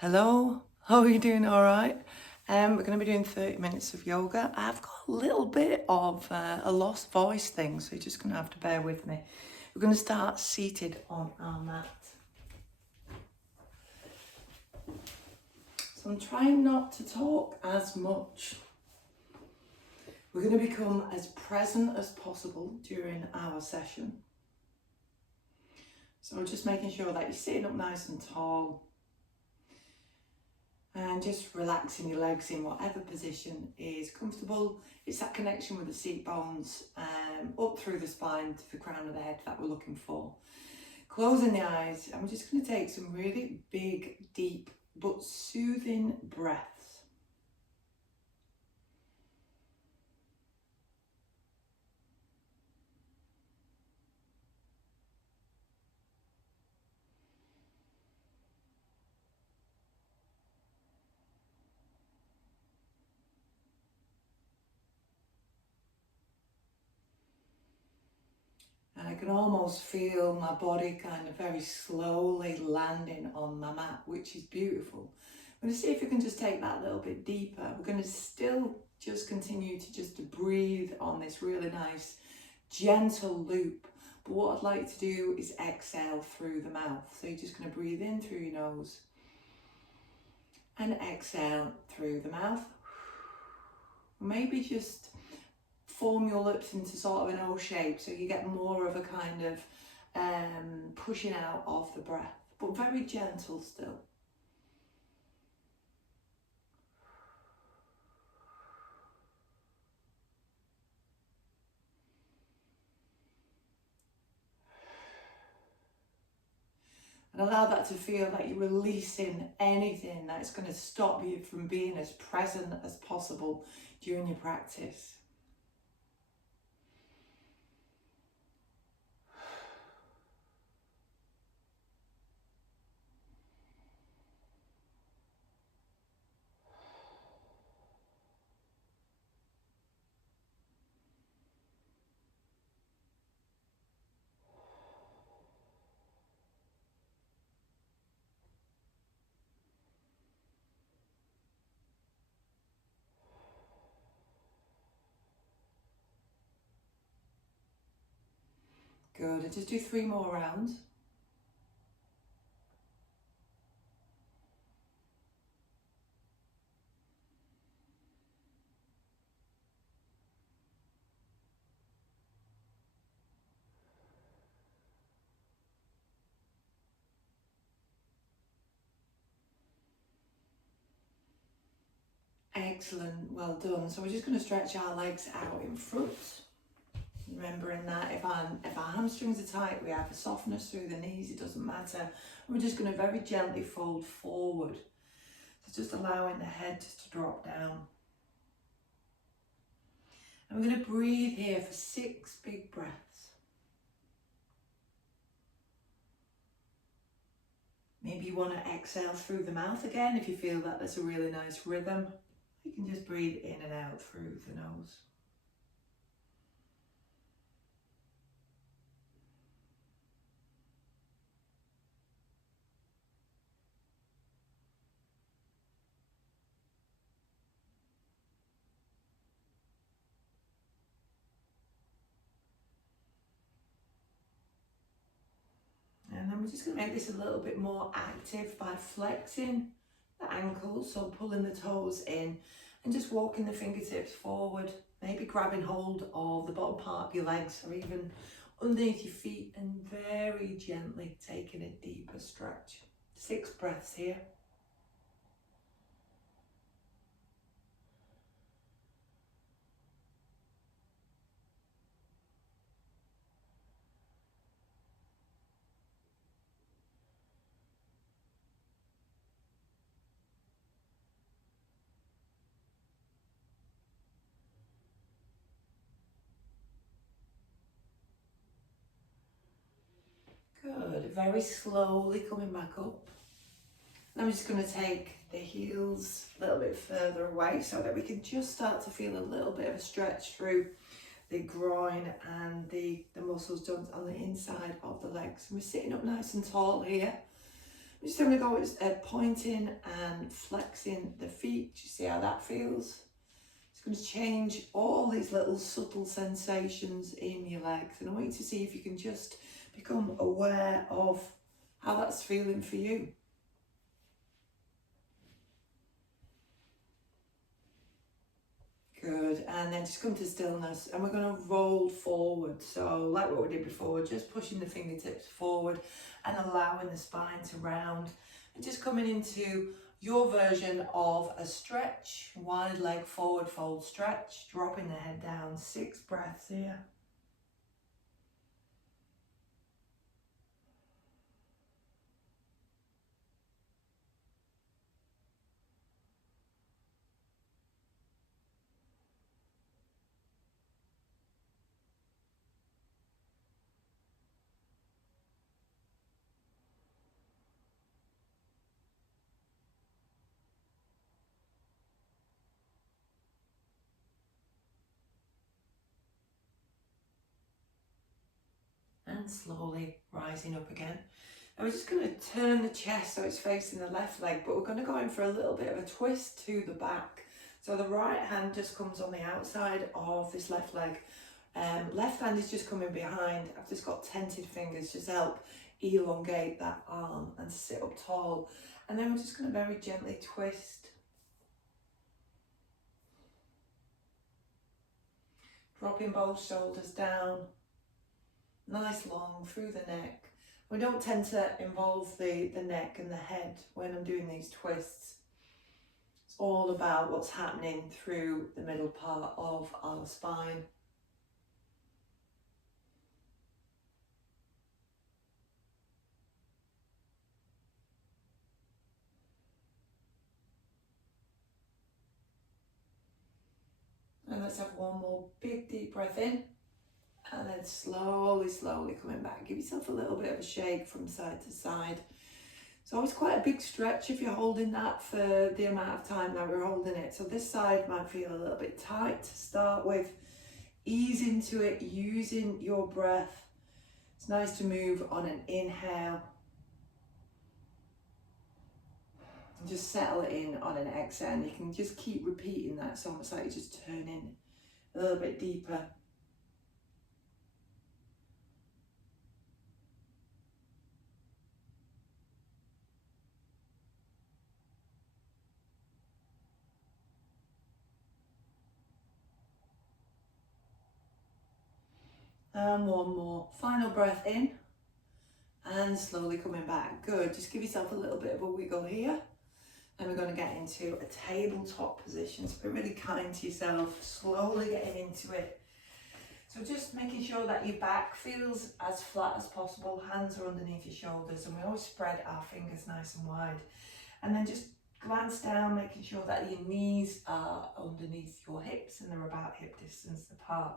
Hello, how are you doing? All right. We're going to be doing 30 minutes of yoga. I've got a little bit of a lost voice thing, so you're just going to have to bear with me. We're going to start seated on our mat. So I'm trying not to talk as much. We're going to become as present as possible during our session. So just making sure that you're sitting up nice and tall. And just relaxing your legs in whatever position is comfortable. It's that connection with the seat bones up through the spine to the crown of the head that we're looking for. Closing the eyes, I'm just going to take some really big, deep but soothing breaths. And I can almost feel my body kind of very slowly landing on my mat, which is beautiful. I'm going to see if we can just take that a little bit deeper. We're going to still just continue to breathe on this really nice, gentle loop. But what I'd like to do is exhale through the mouth. So you're just going to breathe in through your nose and exhale through the mouth. Maybe just form your lips into sort of an O shape so you get more of a kind of pushing out of the breath, but very gentle still. And allow that to feel like you're releasing anything that's going to stop you from being as present as possible during your practice. Good, and just do 3 more rounds. Excellent, well done. So we're just going to stretch our legs out in front. Remembering that if our hamstrings are tight, we have a softness through the knees, it doesn't matter. We're just going to very gently fold forward. So just allowing the head just to drop down. And we're going to breathe here for 6 big breaths. Maybe you want to exhale through the mouth again if you feel that there's a really nice rhythm. You can just breathe in and out through the nose. And then we're just going to make this a little bit more active by flexing the ankles, so pulling the toes in and just walking the fingertips forward, maybe grabbing hold of the bottom part of your legs or even underneath your feet and very gently taking a deeper stretch. 6 breaths here. Good, very slowly coming back up. And I'm just going to take the heels a little bit further away so that we can just start to feel a little bit of a stretch through the groin and the muscles joints on the inside of the legs. And we're sitting up nice and tall here. I'm just going to go pointing and flexing the feet. Do you see how that feels? It's going to change all these little subtle sensations in your legs. And I want you to see if you can just become aware of how that's feeling for you. Good, and then just come to stillness, and we're going to roll forward. So like what we did before, just pushing the fingertips forward and allowing the spine to round, and just coming into your version of a stretch, wide leg forward fold stretch, dropping the head down, 6 breaths here. And slowly rising up again. And we're just going to turn the chest so it's facing the left leg, but we're going to go in for a little bit of a twist to the back. So the right hand just comes on the outside of this left leg. Left hand is just coming behind. I've just got tented fingers just to help elongate that arm and sit up tall. And then we're just going to very gently twist. Dropping both shoulders down. Nice long through the neck. We don't tend to involve the neck and the head when I'm doing these twists. It's all about what's happening through the middle part of our spine. And let's have one more big deep breath in. And then slowly, slowly coming back. Give yourself a little bit of a shake from side to side. It's always quite a big stretch if you're holding that for the amount of time that we're holding it. So this side might feel a little bit tight to start with. Ease into it, using your breath. It's nice to move on an inhale. And just settle it in on an exhale. And you can just keep repeating that. It's almost like you're just turning a little bit deeper. And one more. Final breath in. And slowly coming back. Good. Just give yourself a little bit of a wiggle here. And we're going to get into a tabletop position. So be really kind to yourself. Slowly getting into it. So just making sure that your back feels as flat as possible. Hands are underneath your shoulders. And we always spread our fingers nice and wide. And then just glance down, making sure that your knees are underneath your hips and they're about hip distance apart.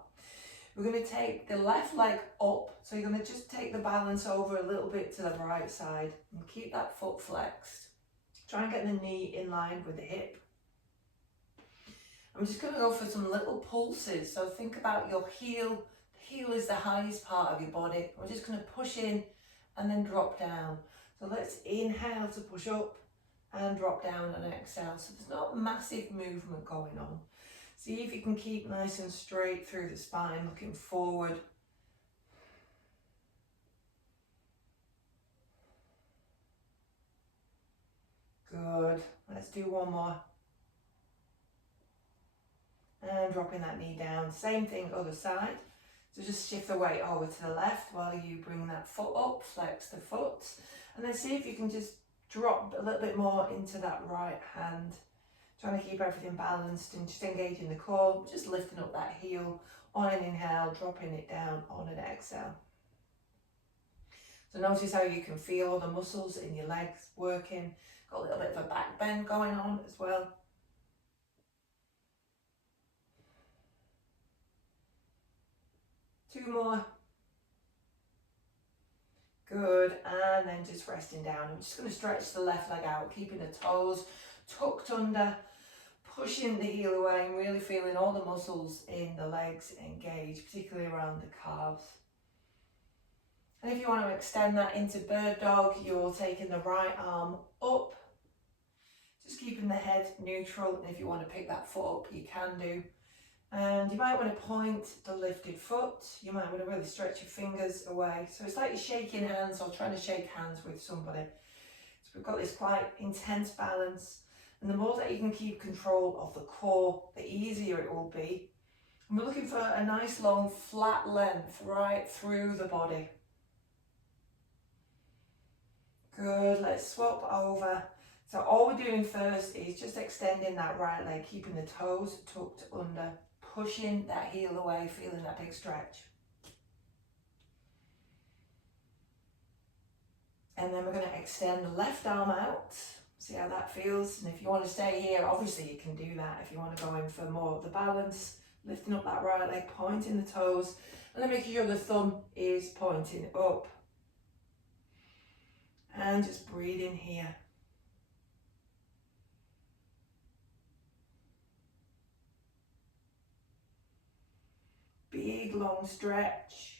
We're going to take the left leg up, so you're going to just take the balance over a little bit to the right side and keep that foot flexed. Try and get the knee in line with the hip. I'm just going to go for some little pulses, so think about your heel. The heel is the highest part of your body. We're just going to push in and then drop down. So let's inhale to push up and drop down and exhale. So there's not massive movement going on. See if you can keep nice and straight through the spine, looking forward. Good. Let's do one more. And dropping that knee down. Same thing, other side. So just shift the weight over to the left while you bring that foot up, flex the foot. And then see if you can just drop a little bit more into that right hand. Trying to keep everything balanced and just engaging the core, just lifting up that heel on an inhale, dropping it down on an exhale. So notice how you can feel all the muscles in your legs working. Got a little bit of a back bend going on as well. Two more. Good, and then just resting down. I'm just going to stretch the left leg out, keeping the toes tucked under. Pushing the heel away and really feeling all the muscles in the legs engage, particularly around the calves. And if you want to extend that into bird dog, you're taking the right arm up, just keeping the head neutral. And if you want to pick that foot up, you can do. And you might want to point the lifted foot. You might want to really stretch your fingers away. So it's like you're shaking hands or trying to shake hands with somebody. So we've got this quite intense balance. And the more that you can keep control of the core, the easier it will be. And we're looking for a nice long flat length right through the body. Good, let's swap over. So all we're doing first is just extending that right leg, keeping the toes tucked under, pushing that heel away, feeling that big stretch. And then we're going to extend the left arm out. See how that feels. And if you want to stay here, obviously you can do that. If you want to go in for more of the balance, lifting up that right leg, pointing the toes, and then making sure the thumb is pointing up. And just breathing here. Big long stretch.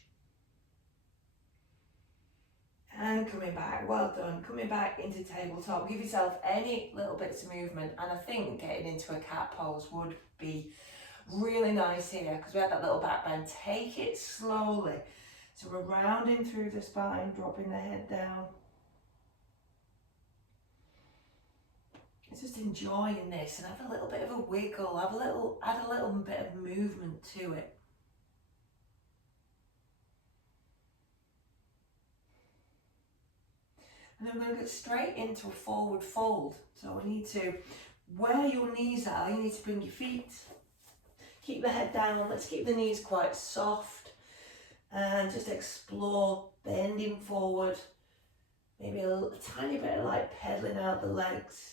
And coming back, well done. Coming back into tabletop. Give yourself any little bits of movement. And I think getting into a cat pose would be really nice here because we had that little back bend. Take it slowly. So we're rounding through the spine, dropping the head down. Just enjoying this and have a little bit of a wiggle, add a little bit of movement to it. And then we're going to get straight into a forward fold. So we need to, where your knees are, you need to bring your feet, keep the head down, let's keep the knees quite soft and just explore bending forward, maybe a tiny bit of like pedaling out the legs.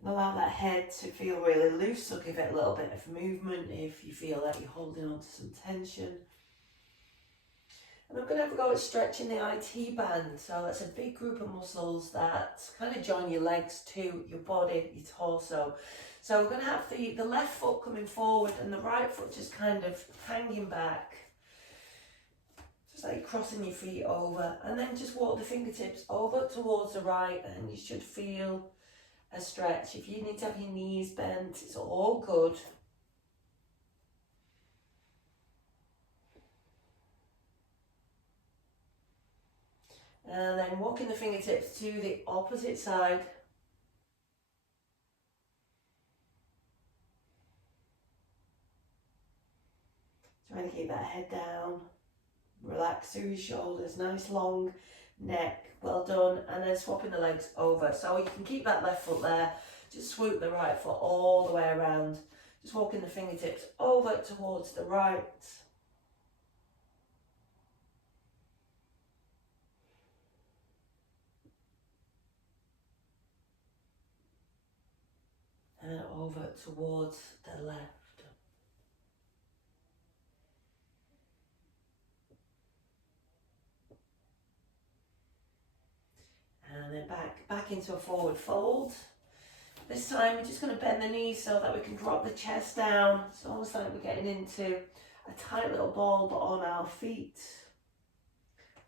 And allow that head to feel really loose, so give it a little bit of movement if you feel like you're holding on to some tension. And I'm going to have a go at stretching the IT band. So that's a big group of muscles that kind of join your legs to your body, your torso. So we're going to have the left foot coming forward and the right foot just kind of hanging back. Just like crossing your feet over. And then just walk the fingertips over towards the right and you should feel a stretch. If you need to have your knees bent, it's all good. And then walking the fingertips to the opposite side. Trying to keep that head down. Relax through your shoulders, nice long neck, well done. And then swapping the legs over. So you can keep that left foot there, just swoop the right foot all the way around. Just walking the fingertips over towards the right. And over towards the left. And then back into a forward fold. This time we're just going to bend the knees so that we can drop the chest down. It's almost like we're getting into a tight little ball but on our feet.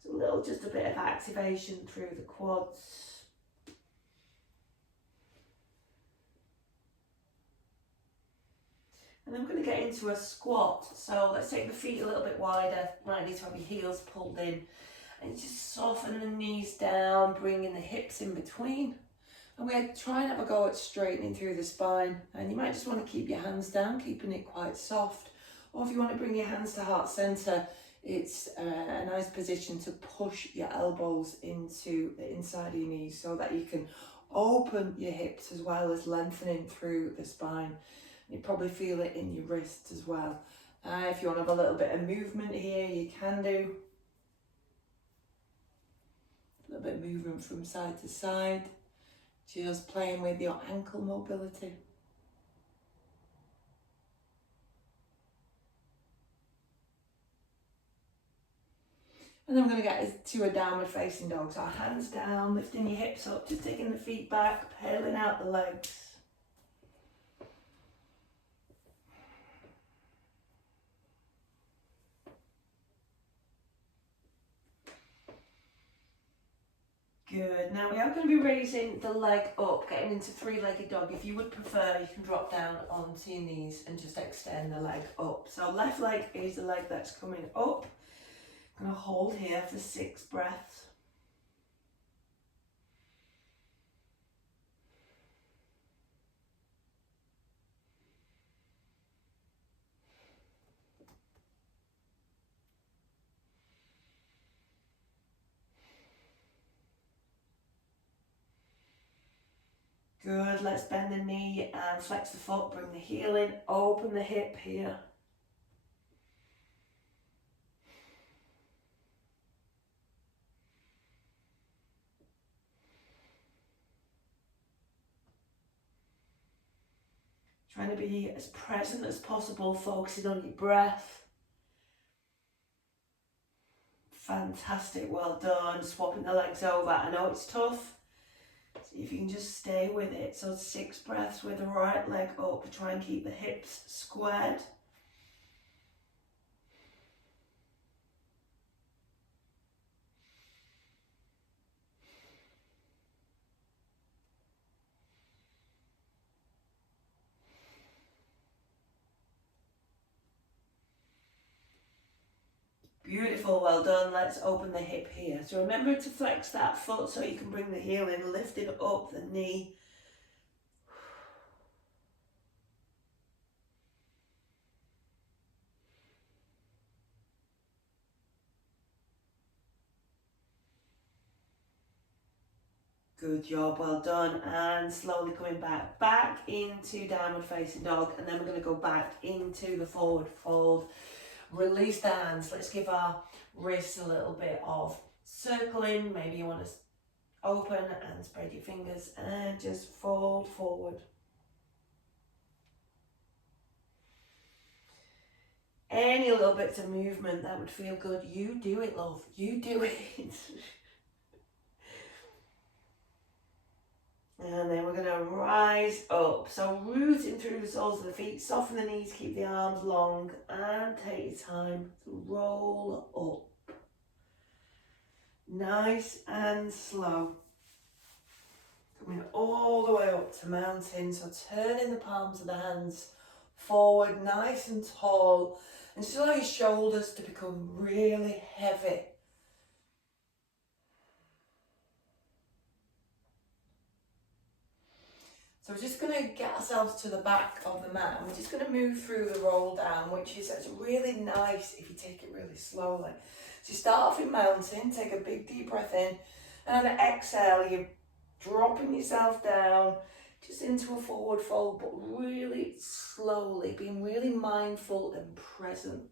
So just a bit of activation through the quads. And then we're going to get into a squat. So let's take the feet a little bit wider. You might need to have your heels pulled in. And just soften the knees down, bringing the hips in between. And we're going to try and have a go at straightening through the spine. And you might just want to keep your hands down, keeping it quite soft. Or if you want to bring your hands to heart center, it's a nice position to push your elbows into the inside of your knees so that you can open your hips as well as lengthening through the spine. You probably feel it in your wrists as well. If you want to have a little bit of movement here, you can do. A little bit of movement from side to side. Just playing with your ankle mobility. And then we're going to get to a downward facing dog. So hands down, lifting your hips up, just taking the feet back, pedaling out the legs. Good. Now we are going to be raising the leg up, getting into three-legged dog. If you would prefer, you can drop down onto your knees and just extend the leg up. So left leg is the leg that's coming up. I'm going to hold here for 6 breaths. Good, let's bend the knee and flex the foot, bring the heel in, open the hip here. Trying to be as present as possible, focusing on your breath. Fantastic, well done. Swapping the legs over. I know it's tough. See if you can just stay with it. So 6 breaths with the right leg up. Try and keep the hips squared. Beautiful, well done. Let's open the hip here. So remember to flex that foot so you can bring the heel in, lifting up the knee. Good job, well done. And slowly coming back into downward facing dog, and then we're going to go back into the forward fold. Release the hands. Let's give our wrists a little bit of circling. Maybe you want to open and spread your fingers and just fold forward. Any little bits of movement that would feel good, you do it, love. You do it. And then we're going to rise up. So rooting through the soles of the feet, soften the knees, keep the arms long, and take your time to roll up. Nice and slow. Coming all the way up to mountain. So turning the palms of the hands forward, nice and tall. And just allow your shoulders to become really heavy. So we're just going to get ourselves to the back of the mat, and we're just going to move through the roll down, which is really nice if you take it really slowly. So you start off in mountain, take a big deep breath in, and then exhale, you're dropping yourself down just into a forward fold, but really slowly, being really mindful and present.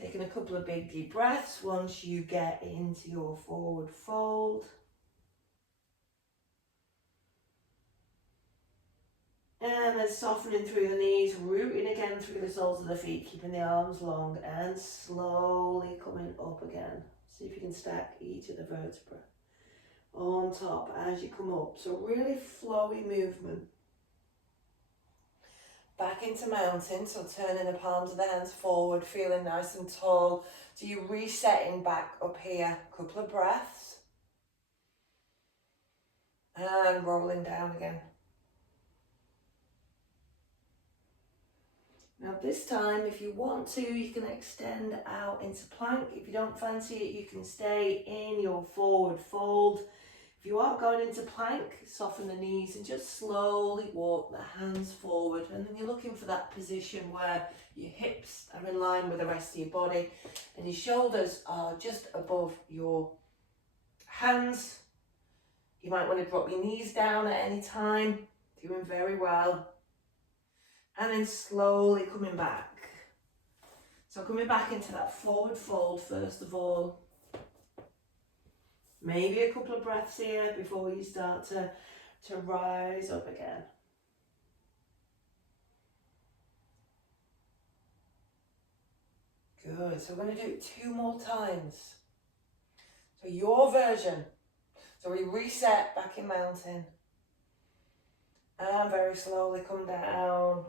Taking a couple of big deep breaths once you get into your forward fold. And then softening through the knees, rooting again through the soles of the feet, keeping the arms long, and slowly coming up again. See if you can stack each of the vertebrae on top as you come up. So really flowy movement. Back into mountain, so turning the palms of the hands forward, feeling nice and tall. So you're resetting back up here. Couple of breaths. And rolling down again. Now this time, if you want to, you can extend out into plank. If you don't fancy it, you can stay in your forward fold. If you are going into plank, soften the knees and just slowly walk the hands forward. And then you're looking for that position where your hips are in line with the rest of your body and your shoulders are just above your hands. You might want to drop your knees down at any time. Doing very well. And then slowly coming back. So coming back into that forward fold first of all. Maybe a couple of breaths here before you start to rise up again. Good, so we're going to do it 2 more times. So your version. So we reset back in mountain. And very slowly come down.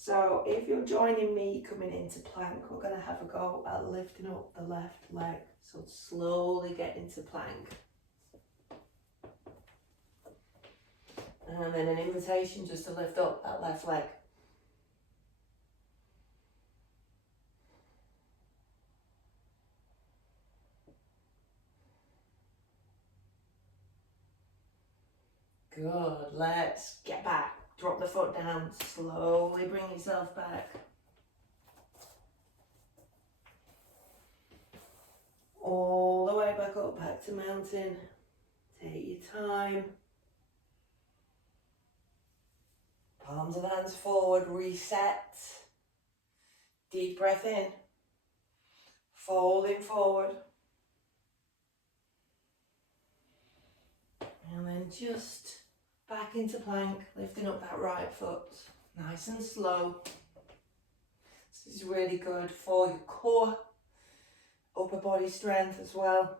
So if you're joining me coming into plank, we're going to have a go at lifting up the left leg. So slowly get into plank. And then an invitation just to lift up that left leg. Good, let's get back. Drop the foot down, slowly bring yourself back. All the way back up, back to mountain. Take your time. Palms of the hands forward, reset. Deep breath in. Folding forward. And then just back into plank, lifting up that right foot. Nice and slow. This is really good for your core, upper body strength as well.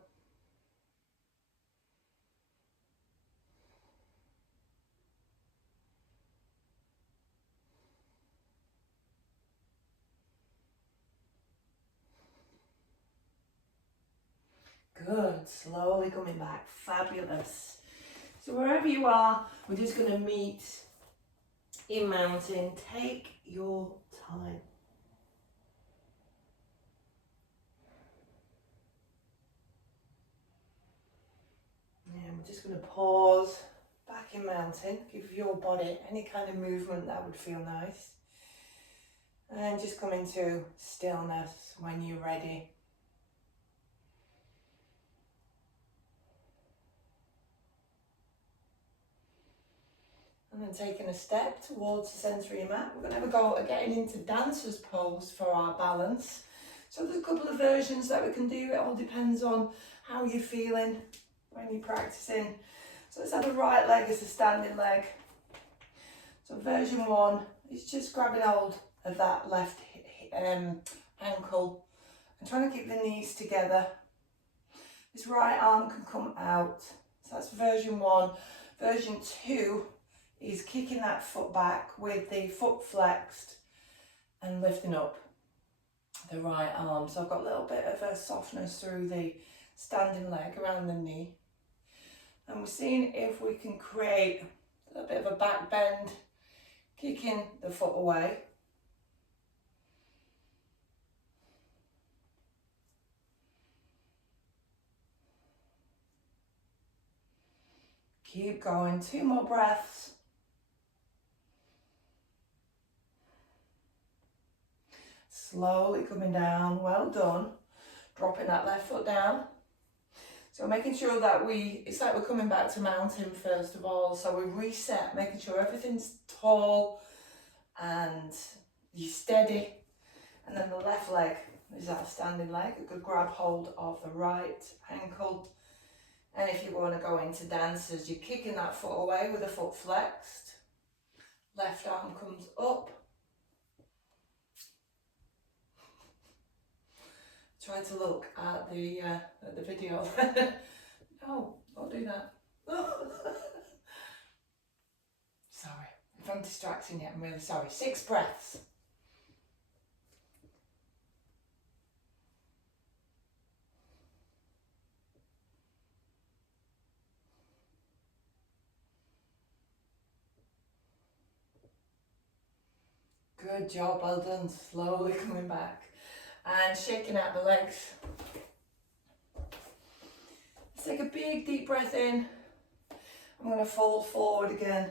Good, slowly coming back, fabulous. So wherever you are, we're just going to meet in mountain. Take your time. And we're just going to pause back in mountain. Give your body any kind of movement that would feel nice. And just come into stillness when you're ready. And then taking a step towards the centre of your mat. We're going to have a go at getting into dancer's pose for our balance. So there's a couple of versions that we can do. It all depends on how you're feeling when you're practicing. So let's have the right leg as the standing leg. So version 1 is just grabbing hold of that left ankle and trying to keep the knees together. This right arm can come out. So that's version 1. Version 2 is kicking that foot back with the foot flexed and lifting up the right arm. So I've got a little bit of a softness through the standing leg around the knee. And we're seeing if we can create a bit of a back bend, kicking the foot away. Keep going, 2 more breaths. Slowly coming down, well done. Dropping that left foot down. So making sure that it's like we're coming back to mountain first of all. So we reset, making sure everything's tall and you're steady. And then the left leg is that standing leg. A good grab hold of the right ankle. And if you want to go into dancers, you're kicking that foot away with the foot flexed. Left arm comes up. Try to look at the video. No, don't do that. Sorry, if I'm distracting you, I'm really sorry. 6 breaths. Good job, well done. Slowly coming back and shaking out the legs. Let's take a big deep breath in. I'm going to fold forward again.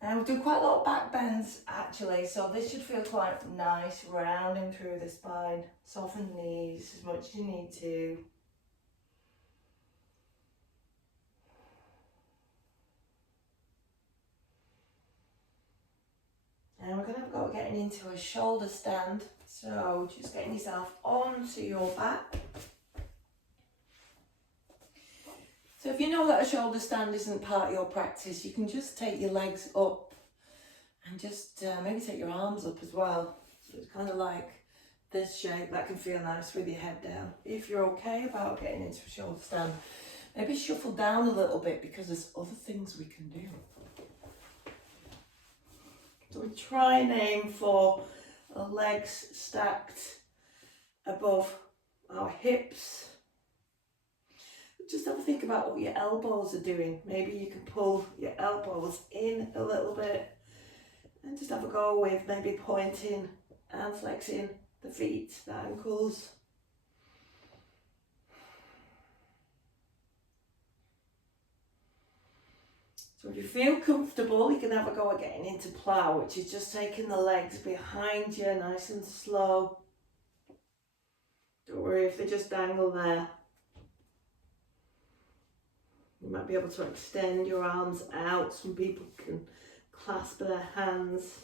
And we'll do quite a lot of back bends actually, so this should feel quite nice, rounding through the spine. Soften the knees as much as you need to. And we're going to have a go at getting into a shoulder stand. So just getting yourself onto your back. So if you know that a shoulder stand isn't part of your practice, you can just take your legs up and just maybe take your arms up as well. So it's kind of like this shape. That can feel nice with your head down. If you're okay about getting into a shoulder stand, maybe shuffle down a little bit because there's other things we can do. So we try and aim for our legs stacked above our hips. Just have a think about what your elbows are doing. Maybe you can pull your elbows in a little bit and just have a go with maybe pointing and flexing the feet, the ankles. So if you feel comfortable, you can have a go at getting into plough, which is just taking the legs behind you, nice and slow. Don't worry if they just dangle there. You might be able to extend your arms out. Some people can clasp their hands.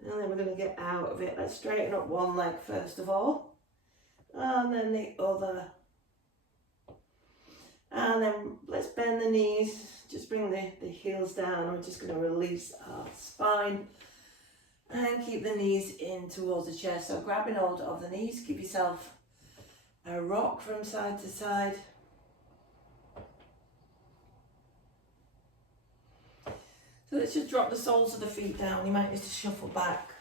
And then we're going to get out of it. Let's straighten up one leg first of all. And then the other. And then let's bend the knees. Just bring the heels down. We're just going to release our spine. And keep the knees in towards the chest. So grabbing hold of the knees, give yourself a rock from side to side. So let's just drop the soles of the feet down. You might need to shuffle back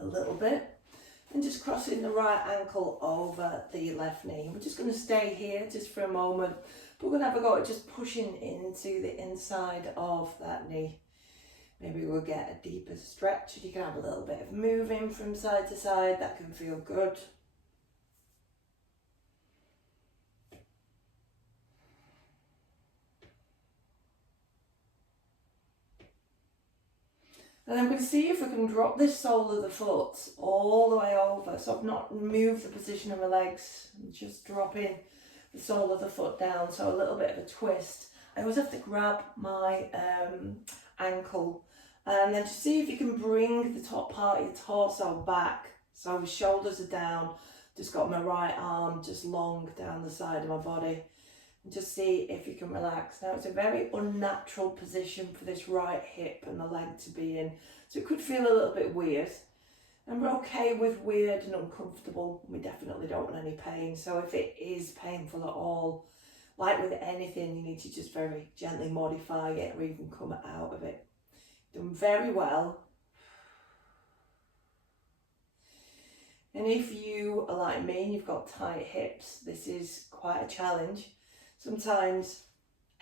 a little bit. And just crossing the right ankle over the left knee. We're just going to stay here just for a moment. But we're going to have a go at just pushing into the inside of that knee. Maybe we'll get a deeper stretch. You can have a little bit of moving from side to side. That can feel good. And then we're going to see if we can drop this sole of the foot all the way over. So I've not moved the position of my legs. I'm just dropping the sole of the foot down. So a little bit of a twist. I always have to grab my ankle. And then just see if you can bring the top part of your torso back. So my shoulders are down. Just got my right arm just long down the side of my body. And just see if you can relax. Now it's a very unnatural position for this right hip and the leg to be in. So it could feel a little bit weird. And we're okay with weird and uncomfortable. We definitely don't want any pain. So if it is painful at all, like with anything, you need to just very gently modify it or even come out of it. Done very well. And if you are like me and you've got tight hips, this is quite a challenge. Sometimes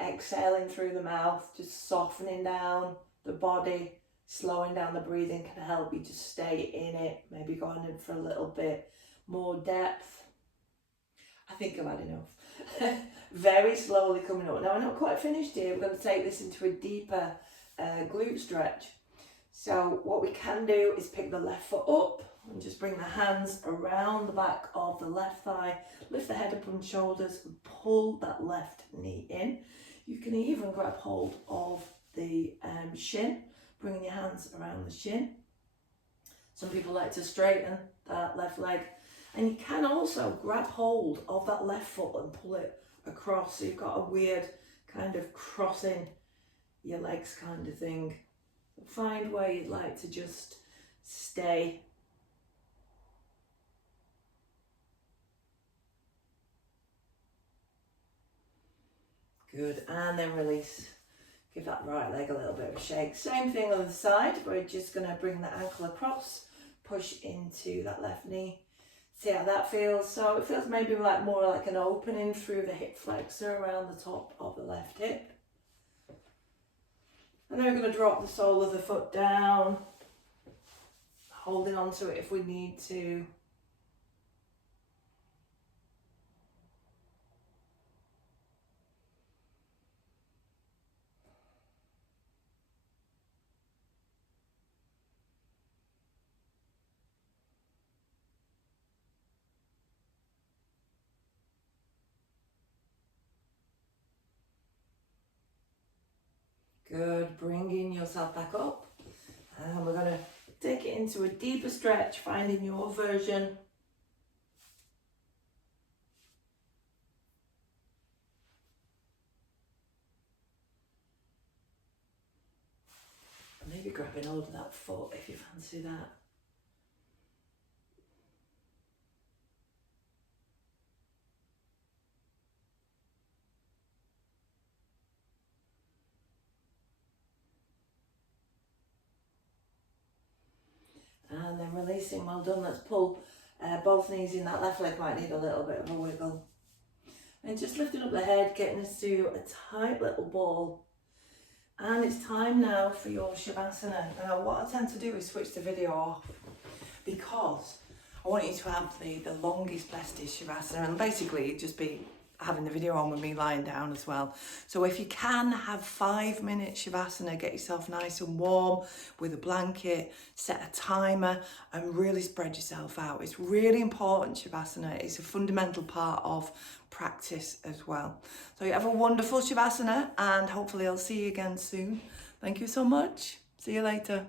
exhaling through the mouth, just softening down the body, slowing down the breathing can help you just stay in it. Maybe going in for a little bit more depth. I think I've had enough. Very slowly coming up. Now I'm not quite finished here. We're going to take this into a deeper glute stretch. So what we can do is pick the left foot up and just bring the hands around the back of the left thigh, lift the head up on shoulders and pull that left knee in. You can even grab hold of the shin, bringing your hands around the shin. Some people like to straighten that left leg, and you can also grab hold of that left foot and pull it across, so you've got a weird kind of crossing your legs kind of thing. Find where you'd like to just stay. Good, and then release. Give that right leg a little bit of a shake. Same thing on the side. We're just going to bring the ankle across, push into that left knee. See how that feels. So it feels maybe like more like an opening through the hip flexor around the top of the left hip. And then we're going to drop the sole of the foot down, holding onto it if we need to. Good, bringing yourself back up. And we're going to take it into a deeper stretch, finding your version. Maybe grabbing hold of that foot if you fancy that. and releasing. Well done. Let's pull both knees in. That left leg might need a little bit of a wiggle. And just lifting up the head, getting us to a tight little ball. And it's time now for your Shavasana. Now what I tend to do is switch the video off because I want you to have the longest, bestest Shavasana, and basically just be having the video on with me lying down as well. So if you can have 5 minutes Shavasana, get yourself nice and warm with a blanket, set a timer and really spread yourself out. It's really important, Shavasana. It's a fundamental part of practice as well. So you have a wonderful Shavasana and hopefully I'll see you again soon. Thank you so much. See you later.